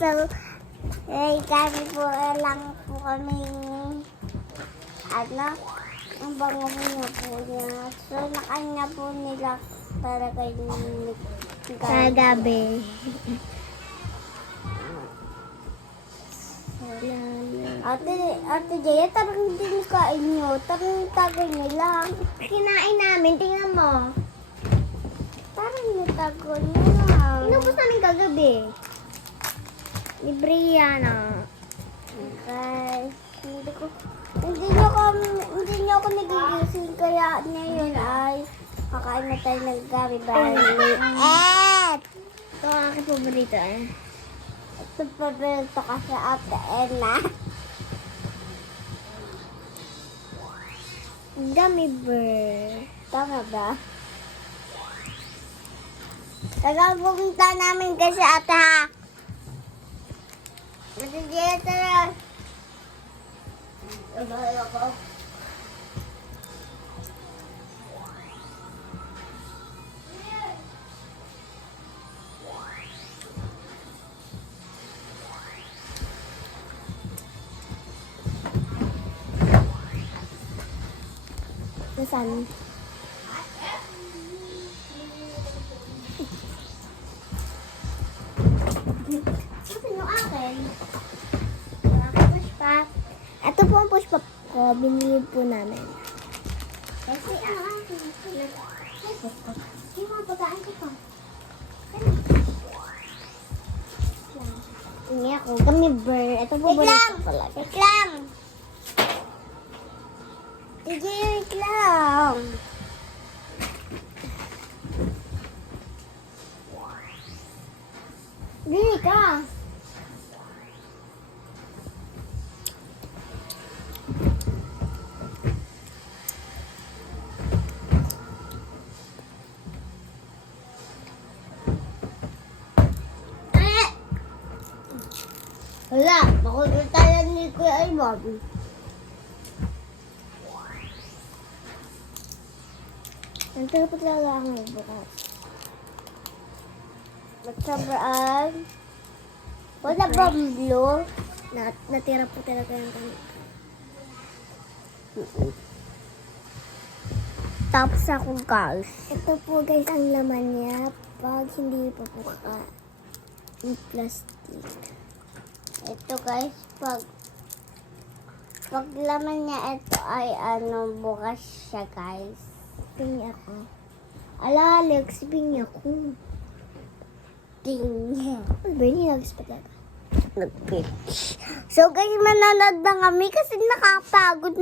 So, kami po lang po kaming ang bango niya po niya. So, nakanya po nila talaga yung Sa gabi. Ate Jaya, tarang din kain nyo. Tarang tago nyo lang. Kinain namin, tingnan mo. Tarang nyo tago nyo lang. Inubos namin kagabi. Libre yan ah. Guys, hindi nyo ako nagigising kaya ngayon ay kakain na tayo ng gabi bali. Ito ang aking paborito eh. Ito paborito ka sa Ate Ena. Gummy bear. Tama ba? Tagang pumunta namin kasi ate ha. Matigil tara. Abay ako. Nasaan? Ito yung akin. Pushpa. Ito po ang pushpa ko. Binili po namin. Kasi ang akin. Yung mga pagkaan ko pa. Hindi ako. Gummy bear. Ito po Wait lang! talaga. Wait lang! Wait lang! Bili ka. Wala, makukultalan ni Kuya Ivan. Ito po talaga ang bukas. Magsabraan. Wala bang blue? Natira po talaga yung kami. Tapos ako guys. Ito po guys ang laman niya pag hindi po po yung plastic. Ito guys, pag laman niya ito ay bukas siya guys. Pingi ako. Ala, Alex, pingi ako. Ting. Ano ba yun? Nilagis pa talaga. Nag-pitch. So guys, manonood na kami kasi nakapagod